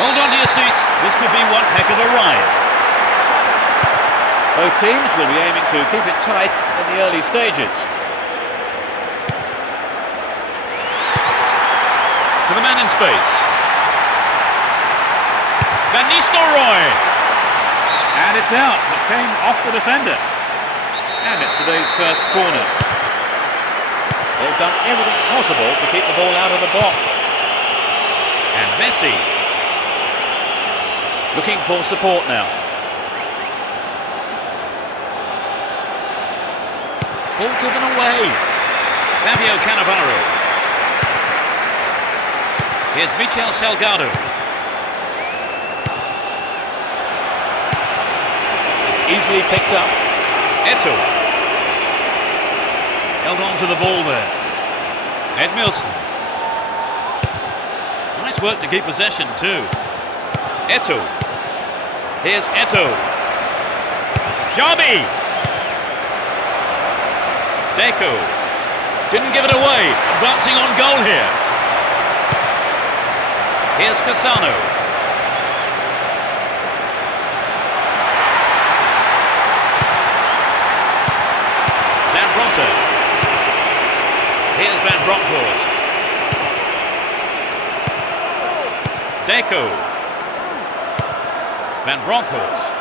Hold on to your seats, this could be one heck of a ride. Both teams will be aiming to keep it tight in the early stages. To the man in space. Van Nistelrooy. And it's out, it came off the defender. And it's today's first corner. They've done everything possible to keep the ball out of the box. And Messi looking for support now. Ball given away. Fabio Cannavaro. Here's Michel Salgado. It's easily picked up. Eto'o. Held on to the ball there. Edmilson. Nice work to keep possession too. Eto'o. Here's Eto'o. Xabi. Deco. Didn't give it away. Advancing on goal here. Here's Cassano. Zambrotta. Here's Van Bronckhorst. Deco. Van Bronckhorst.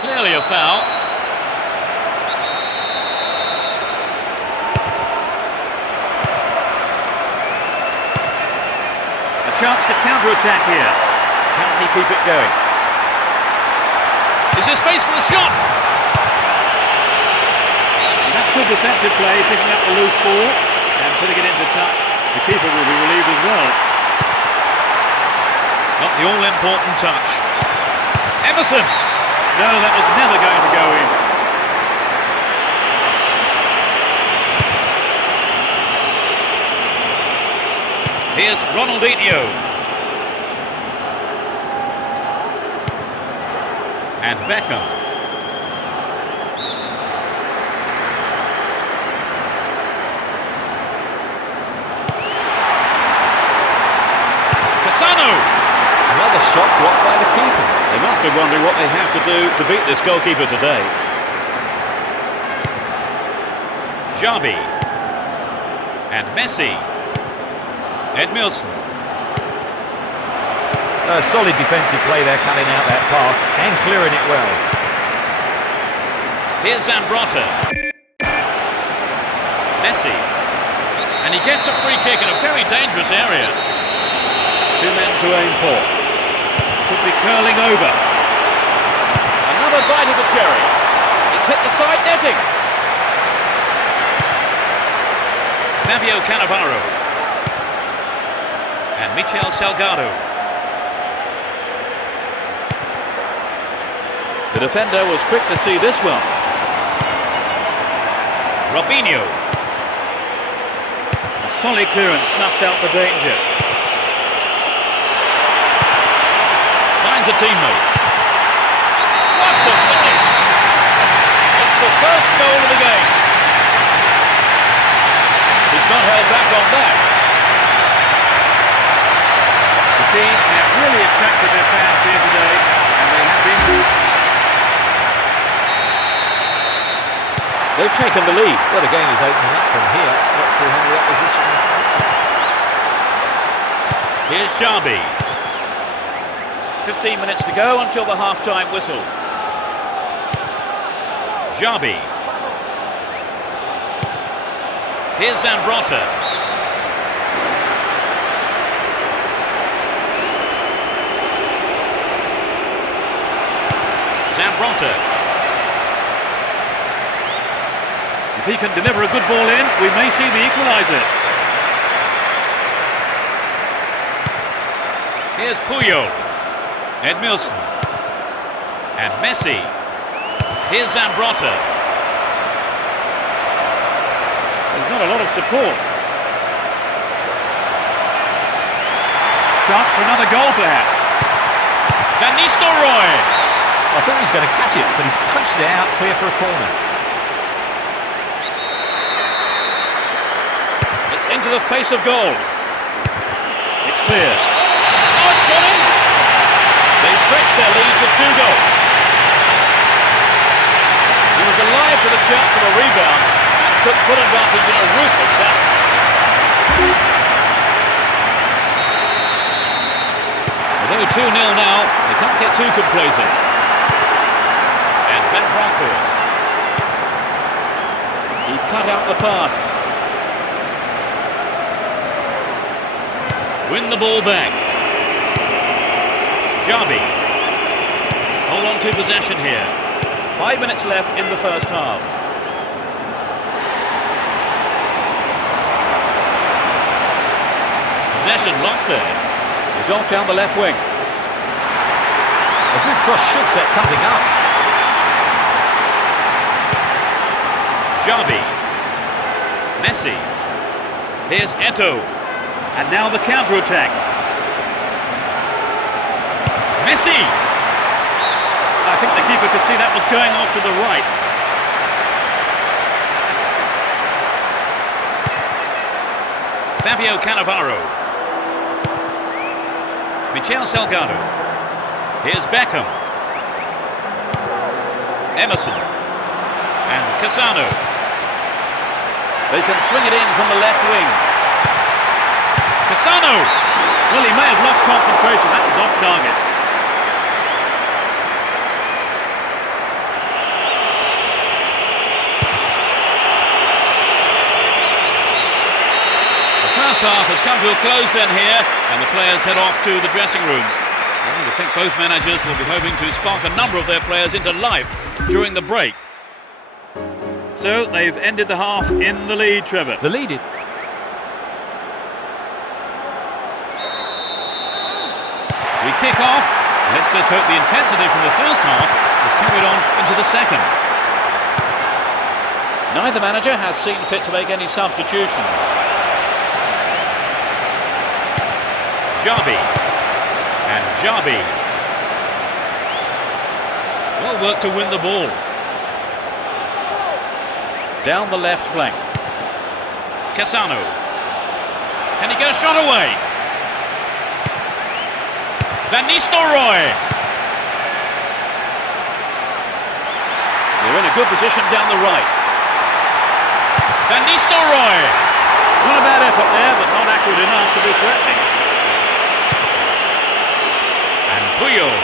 Clearly a foul. A chance to counter-attack here. Can he keep it going? Is there space for a shot? And that's good defensive play, picking up the loose ball and putting it into touch. The keeper will be relieved as well. Not the all-important touch. Emerson! No, that was never going to go in. Here's Ronaldinho. And Beckham. Cassano! Another shot blocked by the keeper. They must be wondering what they have to do to beat this goalkeeper today. Xabi. And Messi. Edmilson. A solid defensive play there, cutting out that pass and clearing it well. Here's Zambrotta. Messi. And he gets a free kick in a very dangerous area. Two men to aim for. Could be curling over. Another bite of the cherry. It's hit the side netting. Fabio Cannavaro. And Michel Salgado. The defender was quick to see this one. Robinho. A solid clearance snuffs out the danger. Finds a teammate. What a finish! It's the first goal of the game. He's not held back on that. The team have really attracted their fans here today, and they have been good. They've taken the lead. Well, the game is opening up from here. Let's see how the opposition... Here's Xabi. 15 minutes to go until the half-time whistle. Xabi. Here's Zambrotta. Zambrotta. If he can deliver a good ball in, we may see the equaliser. Here's Puyol. Edmilson. And Messi. Here's Zambrotta. There's not a lot of support. Chance for another goal, perhaps. Van Nistelrooy. I thought he was going to catch it, but he's punched it out clear for a corner. It's into the face of goal. It's clear. Oh, it's gone in. They stretch their lead to 2 goals. He was alive for the chance of a rebound and took full advantage in a ruthless fashion. Although 2-0 now, they can't get too complacent. And Van Bronckhorst. He cut out the pass. Win the ball back. Xabi. Hold on to possession here. 5 minutes left in the first half. Possession lost there. He's off down the left wing. A good cross should set something up. Xabi. Messi. Here's Eto'o. And now the counter-attack. Messi! I think the keeper could see that was going off to the right. Fabio Cannavaro. Michel Salgado. Here's Beckham. Emerson. And Cassano. They can swing it in from the left wing. Cassano! Well, he may have lost concentration. That was off target. The first half has come to a close then here, and the players head off to the dressing rooms. I think both managers will be hoping to spark a number of their players into life during the break. So they've ended the half in the lead, Trevor. The lead is... We kick off. Let's just hope the intensity from the first half is carried on into the second. Neither manager has seen fit to make any substitutions. Xabi. And Xabi. Well worked to win the ball. Down the left flank. Cassano. Can he get a shot away? Van Nistelrooy. They're in a good position down the right. Van Nistelrooy. Not a bad effort there, but not accurate enough to be threatening. And Puyol.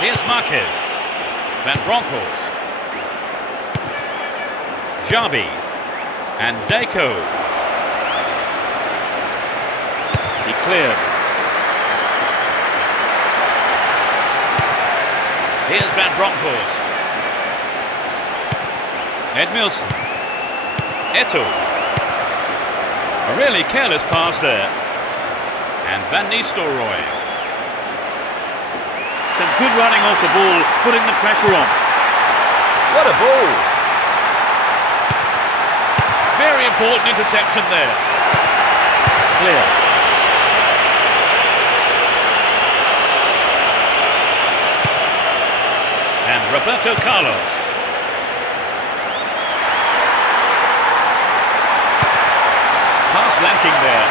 Here's Marquez. Van Bronckhorst. Xabi. And Deco. He cleared. Here's Van Bronckhorst. Edmilson. Eto'o. A really careless pass there. And Van Nistelrooy. Some good running off the ball, putting the pressure on. What a ball! Very important interception there. Clear. And Roberto Carlos. Pass lacking there.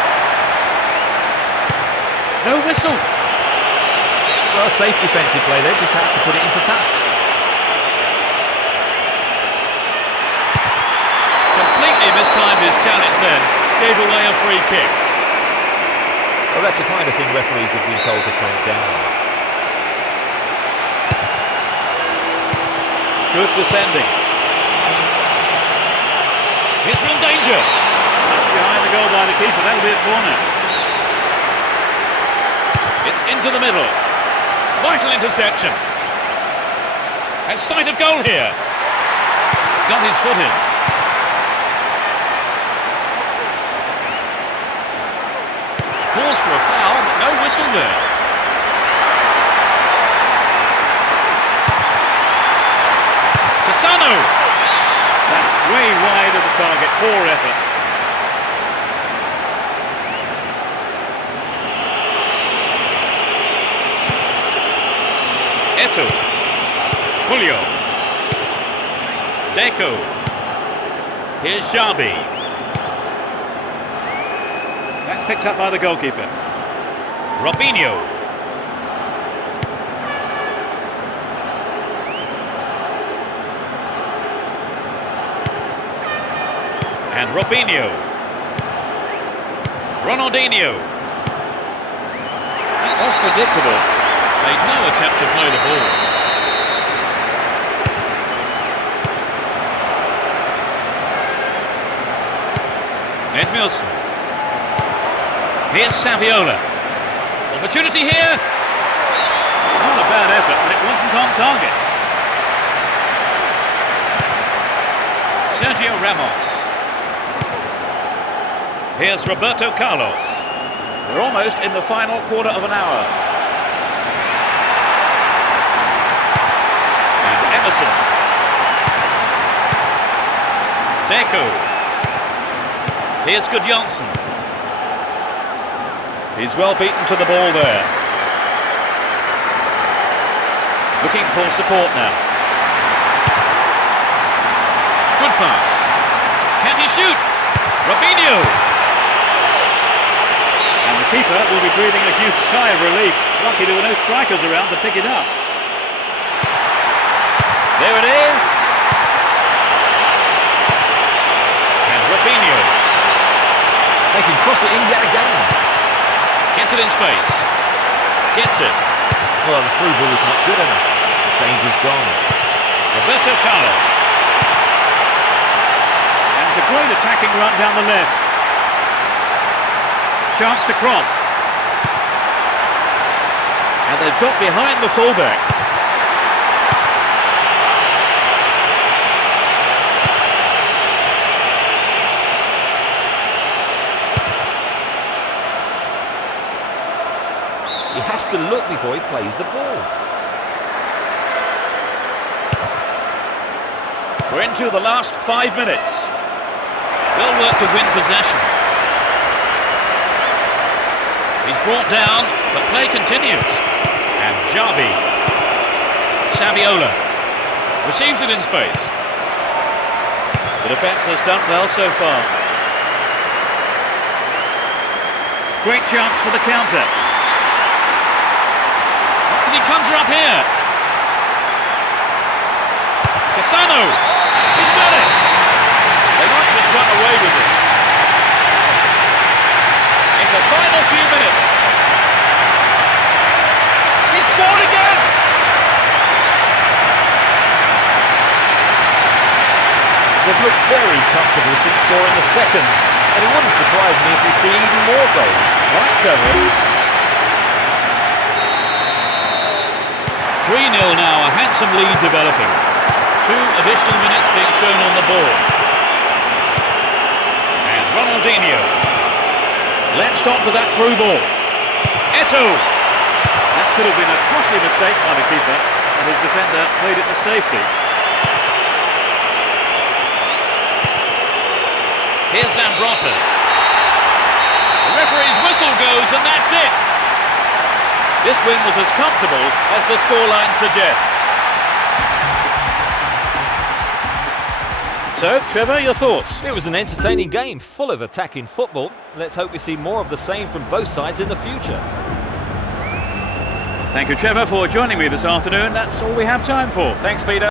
No whistle. Well, safe defensive play there, just have to put it into touch. Completely mistimed his challenge then. Gave away a free kick. Well, that's the kind of thing referees have been told to clamp down on. Good defending. It's real danger. That's behind the goal by the keeper. That'll be a corner. It's into the middle. Vital interception. Has sight of goal here. Got his foot in. Calls for a foul, but no whistle there. Cassano. That's way wide of the target. Poor effort. Eto'o. Julio. Deco. Here's Xabi. That's picked up by the goalkeeper. Robinho. And Robinho. Ronaldinho. That was predictable. Made no attempt to play the ball. Edmilson. Here's Saviola. Opportunity here. Not a bad effort, but it wasn't on target. Sergio Ramos. Here's Roberto Carlos. We're almost in the final quarter of an hour. And Emerson. Deco. Here's Gudjonsson. He's well beaten to the ball there. Looking for support now. Good pass. Can he shoot? Robinho. And the keeper will be breathing a huge sigh of relief. Lucky there were no strikers around to pick it up. There it is. And Robinho. They can cross it in yet again. Gets it in space. Gets it. Well, the through ball is not good enough. The danger's gone. Roberto Carlos. And it's a great attacking run down the left. Chance to cross. And they've got behind the fullback. He has to look before he plays the ball. We're into the last 5 minutes. Well work to win possession. He's brought down, but play continues. And Xabi. Saviola. Receives it in space. The defence has done well so far. Great chance for the counter. Can he conjure up here? Cassano! He's got it! They might just run away with this. In the final few minutes. He scored again! They've looked very comfortable since scoring the second, and it wouldn't surprise me if we see even more goals. Right, Trevor. 3-0 now, a handsome lead developing. 2 additional minutes being shown on the board. And Ronaldinho. Latched on to that through ball. Eto'o. That could have been a costly mistake by the keeper, and his defender played it to safety. Here's Zambrotta. The referee's whistle goes, and that's it. This win was as comfortable as the scoreline suggests. So, Trevor, your thoughts? It was an entertaining game, full of attacking football. Let's hope we see more of the same from both sides in the future. Thank you, Trevor, for joining me this afternoon. That's all we have time for. Thanks, Peter.